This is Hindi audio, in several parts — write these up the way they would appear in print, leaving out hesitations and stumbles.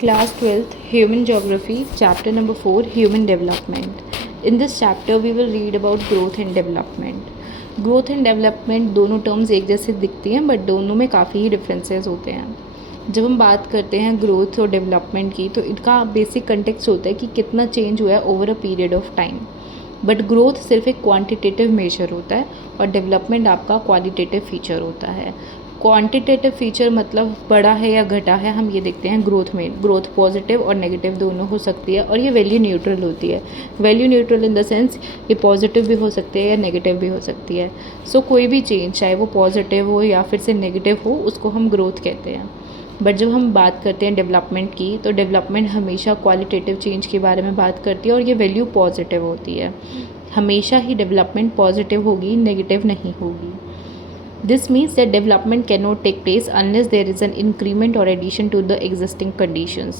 Class 12th Human Geography, Chapter number 4, Human Development. In this chapter, we will read about growth and development. Growth and development दोनों टर्म्स एक जैसे दिखती हैं, बट दोनों में काफ़ी ही डिफरेंसेस होते हैं. जब हम बात करते हैं ग्रोथ और डेवलपमेंट की, तो इनका बेसिक कंटेक्स्ट होता है कि कितना चेंज हुआ है over a period of time. But growth सिर्फ एक क्वांटिटेटिव मेजर होता है और डेवलपमेंट आपका क्वालिटेटिव फीचर होता है. क्वांटिटेटिव फीचर मतलब बड़ा है या घटा है, हम ये देखते हैं ग्रोथ में. ग्रोथ पॉजिटिव और नेगेटिव दोनों हो सकती है और ये वैल्यू न्यूट्रल होती है. Value neutral in the sense ये पॉजिटिव भी हो सकती है या नेगेटिव भी हो सकती है. सो कोई भी चेंज, चाहे वो पॉजिटिव हो या फिर से नेगेटिव हो, उसको हम ग्रोथ कहते हैं. बट जब हम बात करते हैं डेवलपमेंट की, तो डेवलपमेंट हमेशा क्वालिटेटिव चेंज के बारे में बात करती है और ये वैल्यू पॉजिटिव होती है. हमेशा ही डेवलपमेंट पॉजिटिव होगी, नेगेटिव नहीं होगी. This means that development cannot take place unless there is an increment or addition to the existing conditions.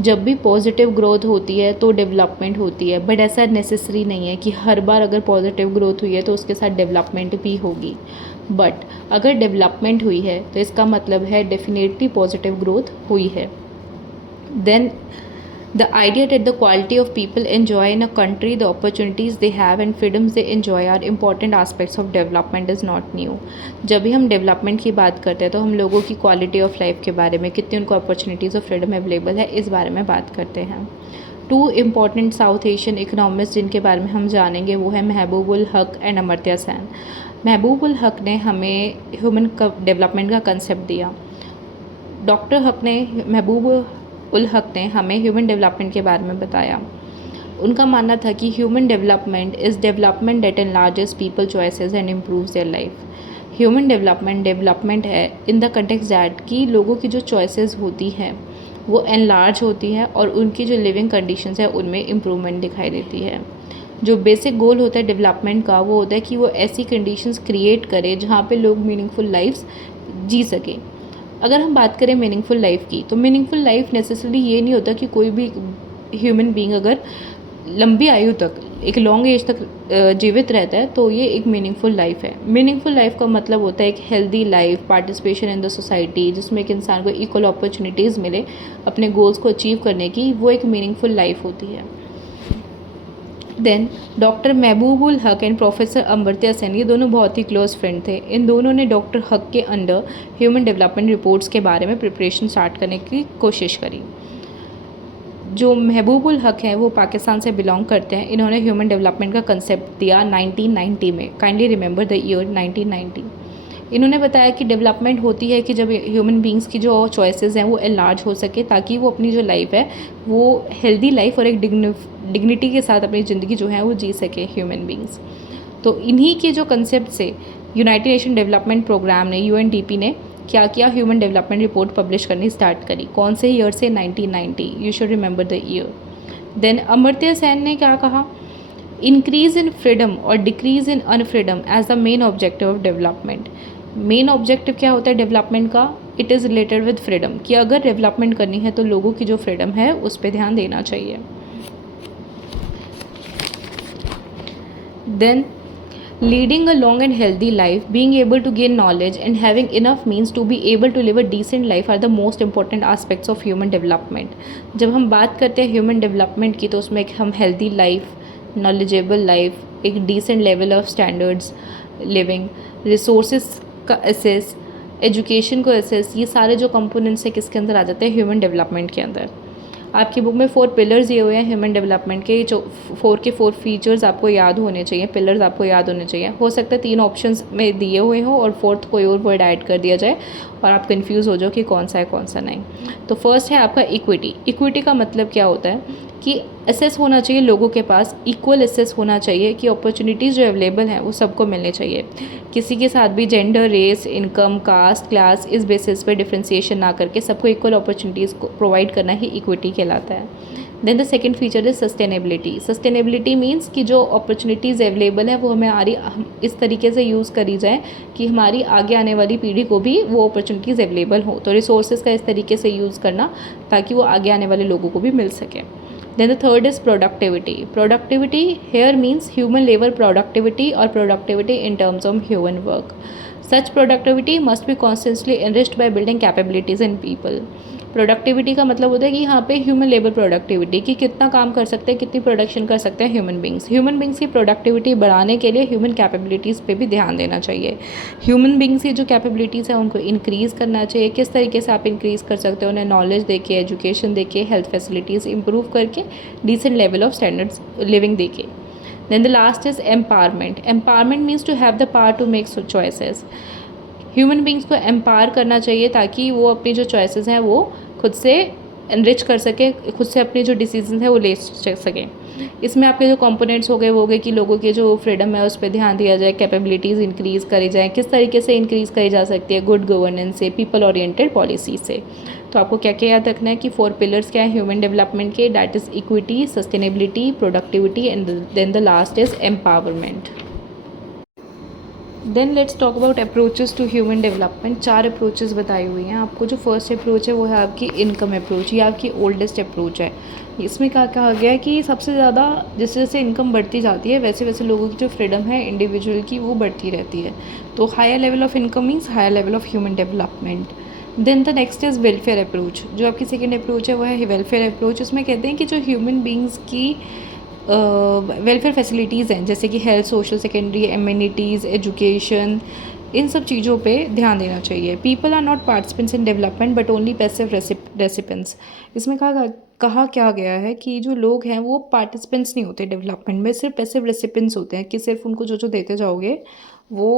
जब भी पॉजिटिव ग्रोथ होती है तो डेवलपमेंट होती है, बट ऐसा नेसेसरी नहीं है कि हर बार अगर पॉजिटिव ग्रोथ हुई है तो उसके साथ डेवलपमेंट भी होगी. बट अगर डेवलपमेंट हुई है तो इसका मतलब है डेफिनेटली पॉजिटिव ग्रोथ हुई है. Then the idea that the quality of people enjoy in a country, the opportunities they have and freedoms they enjoy are important aspects of development is not new. जब भी हम डेवलपमेंट की बात करते हैं तो हम लोगों की क्वालिटी ऑफ लाइफ के बारे में, कितनी उनको अपॉर्चुनिटीज़ और फ्रीडम अवेलेबल है, इस बारे में बात करते हैं. 2 इम्पॉर्टेंट साउथ एशियन इकोनॉमिस्ट जिनके बारे में हम जानेंगे वो है महबूब उल हक एंड अमर्त्य सेन. महबूब उल हक ने हमें ह्यूमन डेवलपमेंट का कंसेप्ट दिया. डॉक्टर हक ने महबूब उल हक ने हमें ह्यूमन डेवलपमेंट के बारे में बताया. उनका मानना था कि human development is development that enlarges people choices and improves their life. Human development है इन द कंटेक्स्ट दैट कि लोगों की जो चॉइसेस होती हैं वो एनलार्ज होती हैं और उनकी जो लिविंग कंडीशंस है उनमें इम्प्रूवमेंट दिखाई देती है. जो बेसिक गोल होता है डेवलपमेंट का वो होता है कि वो ऐसी कंडीशंस क्रिएट करे जहाँ पे लोग मीनिंगफुल लाइफ्स जी सकें. अगर हम बात करें मीनिंगफुल लाइफ की, तो मीनिंगफुल लाइफ नेसेसरी ये नहीं होता कि कोई भी ह्यूमन बीइंग अगर लंबी आयु तक, एक लॉन्ग एज तक जीवित रहता है तो ये एक मीनिंगफुल लाइफ है. मीनिंगफुल लाइफ का मतलब होता है एक healthy life, participation in the society, जिसमें एक इंसान को इक्वल अपॉर्चुनिटीज़ मिले अपने गोल्स को अचीव करने की, वो एक मीनिंगफुल लाइफ होती है. Then doctor Mehboob ul Haq and professor Amartya Sen, ये दोनों बहुत ही क्लोज फ्रेंड थे. इन दोनों ने डॉक्टर हक के अंडर ह्यूमन डेवलपमेंट रिपोर्ट्स के बारे में प्रिपरेशन स्टार्ट करने की कोशिश करी. जो महबूब उल हक हैं वो पाकिस्तान से बिलोंग करते हैं. इन्होंने ह्यूमन डेवलपमेंट का कंसेप्ट दिया 1990 में. Kindly remember the year 1990. इन्होंने बताया कि डेवलपमेंट होती है कि जब ह्यूमन बींग्स की जो चॉइसेस हैं वो एनलार्ज हो सके, ताकि वो अपनी जो लाइफ है वो हेल्दी लाइफ और एक डिग्निटी के साथ अपनी ज़िंदगी जो है वो जी सके ह्यूमन बींग्स. तो इन्हीं के जो कंसेप्ट से यूनाइटेड नेशन डेवलपमेंट प्रोग्राम ने, यूएनडीपी ने क्या किया, ह्यूमन डेवलपमेंट रिपोर्ट पब्लिश करनी स्टार्ट करी. कौन से ईयर से? 1990. You should remember the year. Then Amartya Sen ने क्या कहा, इंक्रीज इन फ्रीडम और decrease in unfreedom as the main objective of development. Main objective क्या होता है डेवलपमेंट का? It is related with freedom, कि अगर डेवलपमेंट करनी है तो लोगों की जो फ्रीडम है उस पर ध्यान देना चाहिए. Then leading a long and healthy life, being able to gain knowledge and having enough means to be able to live a decent life are the most important aspects of human development. जब हम बात करते हैं ह्यूमन डेवलपमेंट की तो उसमें हम हेल्दी लाइफ, नॉलेजेबल लाइफ, एक decent level of standards living, resources का एसेस, एजुकेशन को एसेस, ये सारे जो कंपोनेंट्स है किसके अंदर आ जाते हैं? ह्यूमन डेवलपमेंट के अंदर. आपकी बुक में 4 पिलर्स दिए हुए हैं ह्यूमन डेवलपमेंट के. जो 4 के 4 फीचर्स आपको याद होने चाहिए, पिलर्स आपको याद होने चाहिए. हो सकता है 3 ऑप्शंस में दिए हुए हों और 4th कोई और वर्ड ऐड कर दिया जाए और आप कंफ्यूज हो जाओ कि कौन सा है कौन सा नहीं. तो फर्स्ट है आपका इक्विटी. इक्विटी का मतलब क्या होता है कि एसेस होना चाहिए लोगों के पास, इक्वल एसेस होना चाहिए कि अपॉर्चुनिटीज़ जो अवेलेबल हैं वो सबको मिलने चाहिए. किसी के साथ भी gender, race, income, caste, class, इस बेसिस पे डिफ्रेंसिएशन ना करके सबको इक्वल अपॉर्चुनिटीज़ को प्रोवाइड करना ही इक्विटी कहलाता है. Then the second feature is sustainability. Sustainability means कि जो अपॉर्चुनिटीज़ अवेलेबल है वो हम इस तरीके से यूज़ करी जाए कि हमारी आगे आने वाली पीढ़ी को भी वो अपॉर्चुनिटीज़ अवेलेबल हो. तो रिसोर्सेज का इस तरीके से यूज़ करना ताकि वो आगे आने वाले लोगों को भी मिल सके. Then the third is productivity. Productivity here means human labor productivity or productivity in terms of human work. Such productivity must be constantly enriched by building capabilities in people. Productivity का मतलब होता है कि यहाँ पे ह्यूमन लेबर प्रोडक्टिविटी, कि कितना काम कर सकते हैं, कितनी प्रोडक्शन कर सकते हैं ह्यूमन बींग्स की प्रोडक्टिविटी बढ़ाने के लिए ह्यूमन कैपेबिलिटीज़ पे भी ध्यान देना चाहिए। ह्यूमन बींग्स की जो कैपेबिलिटीज़ हैं उनको इंक्रीज़ करना चाहिए। किस तरीके से आप इंक्रीज़ कर सकते हो, उन्हें नॉलेज देके, एजुकेशन देके, हेल्थ फैसिलिटीज़ इंप्रूव करके, decent level of standards living देके। Then the last is empowerment. Empowerment means to have the power to make choices. Human beings को एम्पावर करना चाहिए ताकि वो अपनी जो चॉइसेस हैं वो खुद से एनरिच कर सके, खुद से अपनी जो डिसीजन है वो ले सकें। इसमें आपके जो कंपोनेंट्स हो गए वो हो गए कि लोगों के जो फ्रीडम है उस पर ध्यान दिया जाए, कैपेबिलिटीज़ इंक्रीज़ करी जाए। किस तरीके से इंक्रीज़ करी जा सकती है? गुड गवर्नेंस से, पीपल ओरिएंटेड पॉलिसी से। तो आपको क्या क्या याद रखना है कि 4 पिलर्स क्या है ह्यूमन डेवलपमेंट के, that is equity, sustainability, productivity and then the last is empowerment. Then let's talk about approaches to human development. 4 approaches बताई हुई हैं आपको। जो फर्स्ट अप्रोच है वो है आपकी इनकम अप्रोच। ये आपकी ओल्डेस्ट अप्रोच है। इसमें क्या कहा गया है कि सबसे ज़्यादा जैसे जैसे इनकम बढ़ती जाती है वैसे वैसे लोगों की जो फ्रीडम है इंडिविजुअल की वो बढ़ती रहती है। तो higher level of income means higher level of human development. Then the next is welfare approach. जो आपकी सेकेंड अप्रोच है वो है वेलफेयर अप्रोच। उसमें कहते हैं कि जो ह्यूमन बींग्स की वेलफेयर फैसिलिटीज़ हैं जैसे कि health, social secondary, amenities, education, इन सब चीज़ों पे ध्यान देना चाहिए। People are not participants in development but only passive recipients. इसमें कहा क्या गया है कि जो लोग हैं वो पार्टिसिपेंट्स नहीं होते डेवलपमेंट में, सिर्फ पैसिव रेसिपेंट्स होते हैं कि सिर्फ उनको जो जो देते जाओगे वो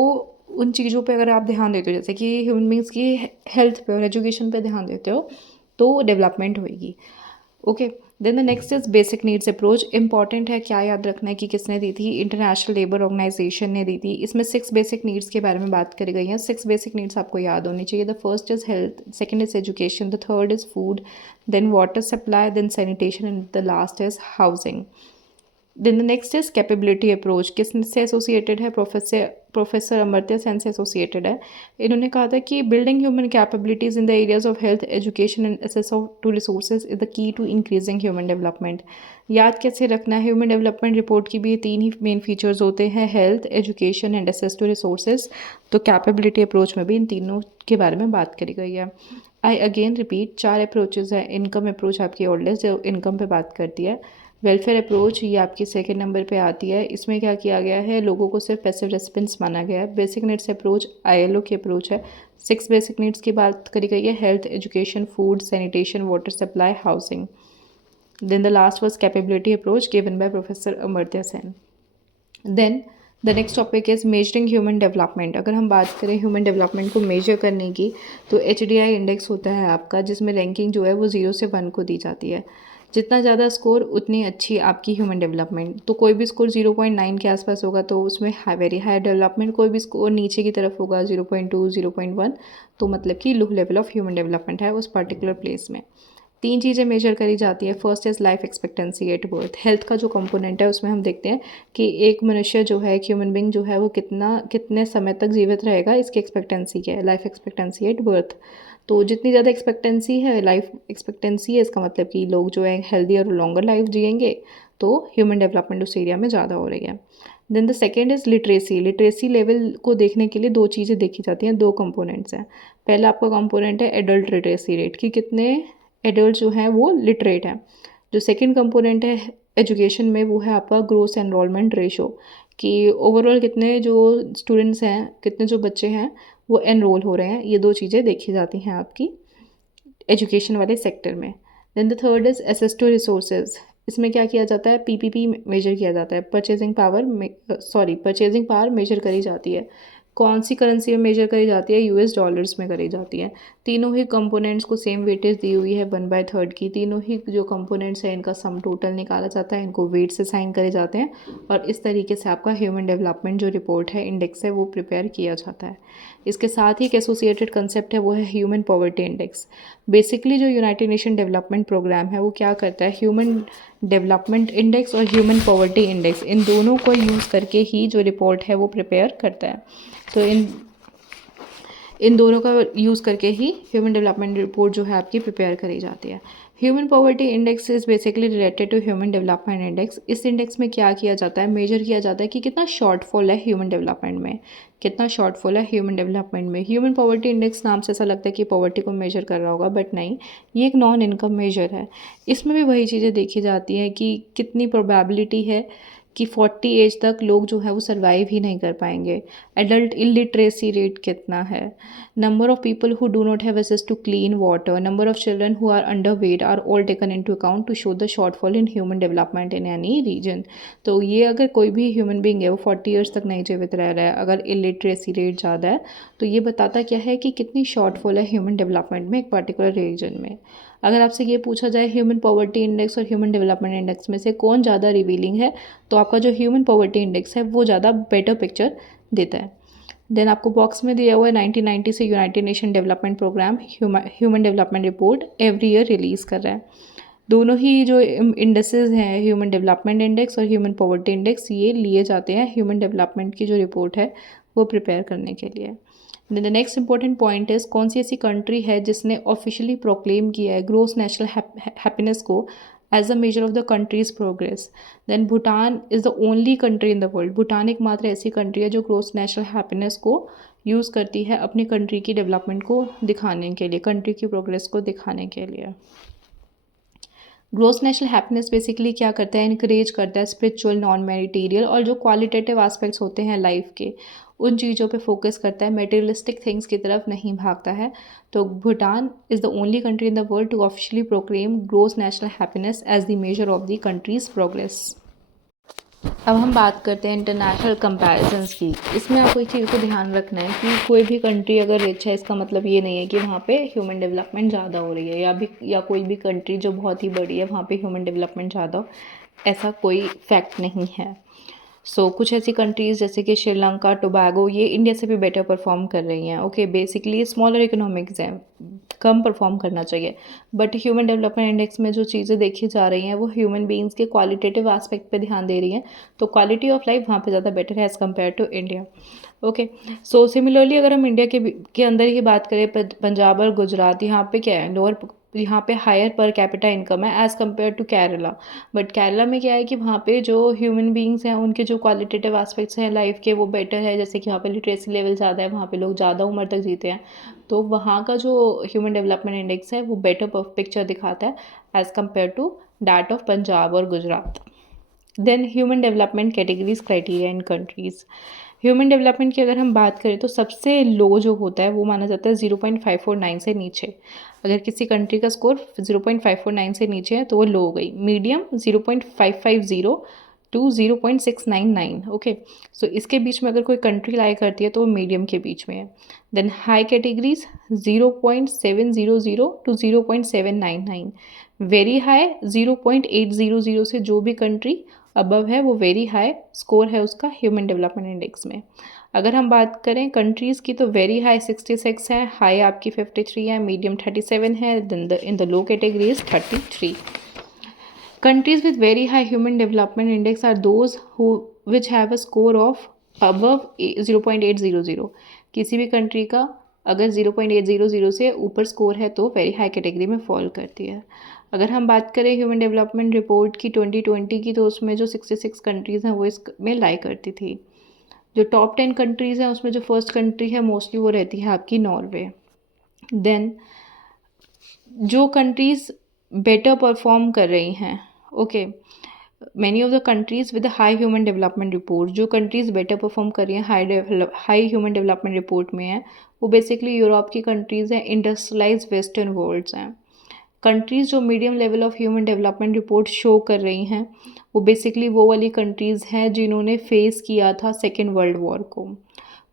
उन चीज़ों पे अगर आप ध्यान देते हो, जैसे कि ह्यूमन बींग्स की हेल्थ पे और एजुकेशन पे ध्यान देते हो तो डेवलपमेंट होएगी। Okay, then the next is basic needs approach. Important है, क्या याद रखना है कि किसने दी थी? इंटरनेशनल लेबर ऑर्गेनाइजेशन ने दी थी। इसमें 6 बेसिक नीड्स के बारे में बात करी गई है। 6 बेसिक नीड्स आपको याद होनी चाहिए। The first is health, second is education, the third is food, then water supply, then sanitation and the last is housing. Then the next is capability approach. किससे एसोसिएटेड है? प्रोफेसर अमर्त्य सेन से एसोसिएटेड है। इन्होंने कहा था कि building human capabilities in the areas of health, education and access of to resources is the key to increasing human development. याद कैसे रखना है? ह्यूमन डेवलपमेंट रिपोर्ट की भी 3 ही मेन फीचर्स होते हैं, health, education and access to resources. तो कैपेबिलिटी अप्रोच में भी इन तीनों के बारे में बात करी गई है। आई अगेन रिपीट, 4 अप्रोचेज़ हैं। इनकम अप्रोच आपकी ओल्डेस्ट जो इनकम पे बात करती है। वेलफेयर अप्रोच ये आपकी सेकंड नंबर पे आती है। इसमें क्या किया गया है? लोगों को सिर्फ पैसिव रेस्पॉन्स माना गया है। बेसिक नीड्स अप्रोच ILO की अप्रोच है। 6 बेसिक नीड्स की बात करी गई है, health, education, food, sanitation, water supply, housing. Then the last was capability approach given by professor Amartya Sen. Then the next topic is measuring human development. अगर हम बात करें ह्यूमन डेवलपमेंट को मेजर करने की तो HDI इंडेक्स होता है आपका, जिसमें रैंकिंग जो है वो 0 से 1 को दी जाती है। जितना ज़्यादा स्कोर उतनी अच्छी आपकी ह्यूमन डेवलपमेंट। तो कोई भी स्कोर 0.9 के आसपास होगा तो उसमें वेरी हाई डेवलपमेंट। कोई भी स्कोर नीचे की तरफ होगा 0.2, 0.1 तो मतलब कि low level of human development है उस पर्टिकुलर प्लेस में। 3 चीज़ें मेजर करी जाती है। First is life expectancy at birth. Health का जो कंपोनेंट है उसमें हम देखते हैं कि एक मनुष्य जो है, एक ह्यूमन बींग जो है वो कितने समय तक जीवित रहेगा, इसकी एक्सपेक्टेंसी क्या है? Life expectancy at birth. तो जितनी ज़्यादा एक्सपेक्टेंसी है, लाइफ एक्सपेक्टेंसी है, इसका मतलब कि लोग जो है हेल्दी और लॉन्गर लाइफ जिएंगे, तो ह्यूमन डेवलपमेंट उस एरिया में ज़्यादा हो रही है। Then the second is literacy. Literacy level को देखने के लिए 2 चीज़ें देखी जाती हैं, 2 कंपोनेंट्स हैं। पहला आपका कंपोनेंट है एडल्ट लिटरेसी रेट, कि कितने एडल्ट जो हैं वो लिटरेट हैं। जो सेकंड कंपोनेंट है एजुकेशन में वो है आपका ग्रोस एनरोलमेंट रेशो, कि ओवरऑल कितने जो स्टूडेंट्स हैं, कितने जो बच्चे हैं वो एनरोल हो रहे हैं। ये 2 चीज़ें देखी जाती हैं आपकी एजुकेशन वाले सेक्टर में। Then the third is access to resources. इसमें क्या किया जाता है? PPP मेजर किया जाता है, परचेजिंग पावर मेजर करी जाती है। कौन सी करेंसी में मेजर करी जाती है? US डॉलर्स में करी जाती है। तीनों ही कंपोनेंट्स को सेम वेटेज दी हुई है 1/3 की। तीनों ही जो कंपोनेंट्स हैं इनका सम टोटल निकाला जाता है, इनको वेट से साइन करे जाते हैं और इस तरीके से आपका ह्यूमन डेवलपमेंट जो रिपोर्ट है, इंडेक्स है, वो प्रिपेयर किया जाता है। इसके साथ ही एक एसोसिएटेड कंसेप्ट है वो है ह्यूमन पॉवर्टी इंडेक्स। बेसिकली जो यूनाइटेड नेशन डेवलपमेंट प्रोग्राम है वो क्या करता है? ह्यूमन डेवलपमेंट इंडेक्स और ह्यूमन पॉवर्टी इंडेक्स, इन दोनों को यूज़ करके ही जो रिपोर्ट है वो प्रिपेयर करता है। तो इन दोनों का यूज़ करके ही ह्यूमन डेवलपमेंट रिपोर्ट जो है आपकी प्रिपेयर करी जाती है। Human poverty index is basically related to human development index. इस इंडेक्स में क्या किया जाता है, मेजर किया जाता है कि कितना शॉर्टफॉल है ह्यूमन डेवलपमेंट में, कितना शॉर्टफॉल है ह्यूमन डेवलपमेंट में। ह्यूमन पॉवर्टी इंडेक्स नाम से ऐसा लगता है कि पॉवर्टी को मेजर कर रहा होगा, बट नहीं, ये एक नॉन इनकम मेजर है। इसमें भी वही चीज़ें देखी जाती हैं कि कितनी प्रोबेबिलिटी है कि 40 एज तक लोग जो है वो सर्वाइव ही नहीं कर पाएंगे। एडल्ट इलिटरेसी रेट कितना है, number of people who do not have access to clean water, number of children who are underweight are all taken into account to show the shortfall in human development in any region. तो ये अगर कोई भी ह्यूमन बींग है वो 40 ईयर्स तक नहीं जीवित रह रहा है, अगर इलिटरेसी रेट ज़्यादा है, तो ये बताता क्या है कि कितनी शॉर्टफॉल है ह्यूमन डेवलपमेंट में एक पर्टिकुलर रीजन में। अगर आपसे ये पूछा जाए ह्यूमन पॉवर्टी इंडेक्स और ह्यूमन डेवलपमेंट इंडेक्स में से कौन ज़्यादा रिवीलिंग है, तो आपका जो ह्यूमन पॉवर्टी इंडेक्स है वो ज़्यादा बेटर पिक्चर देता है। देन आपको बॉक्स में दिया हुआ है 1990 से United Nation development Programme Human development Report every year release कर रहा है। दोनों ही जो इंडेक्सेस हैं, ह्यूमन डेवलपमेंट इंडेक्स और ह्यूमन पॉवर्टी इंडेक्स, ये लिए जाते हैं ह्यूमन डेवलपमेंट की जो रिपोर्ट है वो प्रिपेयर करने के लिए। The next important point is कौन सी ऐसी कंट्री है जिसने ऑफिशियली प्रोक्लेम किया है ग्रोस नेशनल हैप्पीनेस को as a measure of the country's progress. Then Bhutan is the only country in the world. Bhutan एकमात्र ऐसी कंट्री है जो ग्रोस नेशनल हैप्पीनेस को यूज़ करती है अपनी कंट्री की डेवलपमेंट को दिखाने के लिए, कंट्री की प्रोग्रेस को दिखाने के लिए। ग्रोस नेशनल हैप्पीनेस बेसिकली क्या करता है, इनक्रेज करता है स्पिरिचुअल, नॉन मैटेरियल और जो क्वालिटेटिव एस्पेक्ट्स होते हैं लाइफ के, उन चीज़ों पे फोकस करता है, मटेरियलिस्टिक थिंग्स की तरफ नहीं भागता है। तो Bhutan is the only country in the world to officially proclaim gross national happiness as the measure of the country's progress. अब हम बात करते हैं इंटरनेशनल कंपैरिजंस की। इसमें आपको एक चीज़ को ध्यान रखना है कि कोई भी कंट्री अगर रिच है, इसका मतलब ये नहीं है कि वहाँ पे ह्यूमन डेवलपमेंट ज़्यादा हो रही है, या कोई भी कंट्री जो बहुत ही बड़ी है वहाँ पे ह्यूमन डेवलपमेंट ज़्यादा हो, ऐसा कोई फैक्ट नहीं है। कुछ ऐसी कंट्रीज़ जैसे कि श्रीलंका, टोबैगो, ये इंडिया से भी बेटर परफॉर्म कर रही हैं। ओके, बेसिकली स्मॉलर इकोनॉमिक्स हैं, कम परफॉर्म करना चाहिए, बट ह्यूमन डेवलपमेंट इंडेक्स में जो चीज़ें देखी जा रही हैं वो ह्यूमन बीइंग्स के क्वालिटेटिव एस्पेक्ट पे ध्यान दे रही हैं, तो क्वालिटी ऑफ लाइफ वहाँ पे ज़्यादा बेटर है as compare to India. Okay, similarly अगर हम इंडिया के अंदर ही बात करें, पंजाब और गुजरात, यहाँ पे क्या है, यहाँ पे हायर पर कैपिटा इनकम है as compare to Kerala. But Kerala में क्या है कि वहाँ पे जो ह्यूमन बीइंग्स हैं उनके जो क्वालिटेटिव एस्पेक्ट्स हैं लाइफ के वो बेटर है, जैसे कि वहाँ पे लिटरेसी लेवल ज़्यादा है, वहाँ पे लोग ज़्यादा उम्र तक जीते हैं, तो वहाँ का जो ह्यूमन डेवलपमेंट इंडेक्स है वो बेटर पिक्चर दिखाता है as compare to that of Punjab और Gujarat. Then human development categories criteria in countries. Human development की अगर हम बात करें तो सबसे लो जो होता है वो माना जाता है 0.549 से नीचे। अगर किसी कंट्री का स्कोर 0.549 से नीचे है तो वो लो हो गई। Medium 0.550 to 0.699। ओके, इसके बीच में अगर कोई कंट्री लाई करती है तो वो मीडियम के बीच में है। Then high categories 0.700 to 0.799। Very high 0.800 से जो भी कंट्री अबव है वो वेरी हाई स्कोर है उसका ह्यूमन डेवलपमेंट इंडेक्स में। अगर हम बात करें कंट्रीज़ की तो वेरी हाई 66 है, हाई आपकी 53 है, मीडियम 37 है, then in the low category is 33। Countries with very high human development index are those who which have a score of above 0.800। किसी भी कंट्री का अगर 0.800 से ऊपर स्कोर है तो वेरी हाई कैटेगरी में फॉल करती है। अगर हम बात करें ह्यूमन डेवलपमेंट रिपोर्ट की 2020 की, तो उसमें जो 66 कंट्रीज़ हैं वो इसमें लाई करती थी। जो टॉप 10 कंट्रीज़ हैं उसमें जो फर्स्ट कंट्री है मोस्टली वो रहती है आपकी नॉर्वे। देन जो कंट्रीज़ बेटर परफॉर्म कर रही हैं, okay, many of the countries with high human development report, जो कंट्रीज़ बेटर परफॉर्म कर रही हैं हाई ह्यूमन डेवलपमेंट रिपोर्ट में है, वो बेसिकली यूरोप की कंट्रीज़ हैं, इंडस्ट्रियलाइज वेस्टर्न वर्ल्ड्स हैं। कंट्रीज़ जो medium level of human development report show कर रही हैं वो बेसिकली वो वाली कंट्रीज़ हैं जिन्होंने फेस किया था सेकेंड वर्ल्ड वॉर को।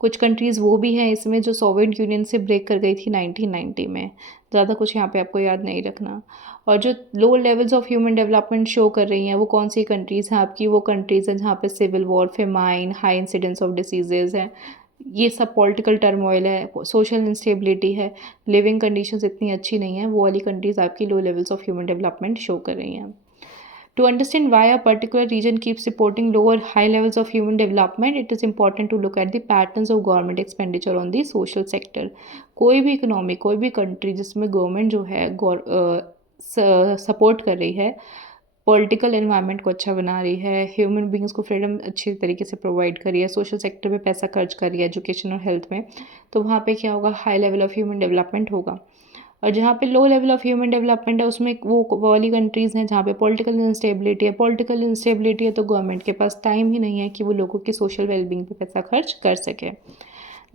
कुछ कंट्रीज़ वो भी हैं इसमें जो सोवियत यूनियन से ब्रेक कर गई थी 1990 में। ज़्यादा कुछ यहाँ पे आपको याद नहीं रखना। और जो लो levels of human development show कर रही हैं वो कौन सी कंट्रीज़ हैं आपकी, वो कंट्रीज़ हैं जहाँ पे civil war, famine, high incidence of diseases हैं, ये सब पॉलिटिकल टर्मोइल है, सोशल इंस्टेबिलिटी है, लिविंग कंडीशंस इतनी अच्छी नहीं है, वो वाली कंट्रीज़ आपकी low levels of human development show कर रही हैं। To understand why a particular region keeps reporting low or high levels of human development, it is important to look at the patterns of government expenditure on the social sector. कोई भी इकोनॉमी, कोई भी कंट्री जिसमें गवर्नमेंट जो है सपोर्ट कर रही है, पॉलिटिकल एनवायरनमेंट को अच्छा बना रही है, ह्यूमन बींग्स को फ्रीडम अच्छी तरीके से प्रोवाइड कर रही है, सोशल सेक्टर पे पैसा खर्च कर रही है, एजुकेशन और हेल्थ में, तो वहाँ पे क्या होगा, high level of human development होगा। और जहाँ पे low level of human development है उसमें वो वाली कंट्रीज़ हैं जहाँ पे पॉलिटिकल इंस्टेबिलिटी है। पॉलिटिकल इंस्टेबिलिटी है तो गवर्नमेंट के पास टाइम ही नहीं है कि वो लोगों की सोशल वेलबींग पे पैसा खर्च कर सके।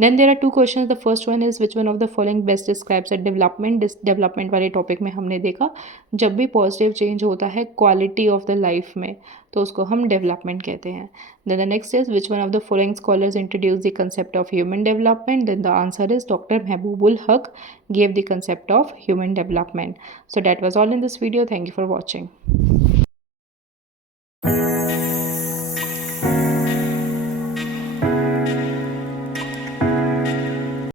Then there are two question. The first one is which one of the following best describes development. Development वाले टॉपिक में हमने देखा जब भी पॉजिटिव चेंज होता है क्वालिटी ऑफ द लाइफ में तो उसको हम डेवलपमेंट कहते हैं। Then the next is which one of the following scholars introduce the concept of human development. Then the answer is doctor Mahbub ul Haq gave the concept of human development. So that was all in this video. Thank you for watching.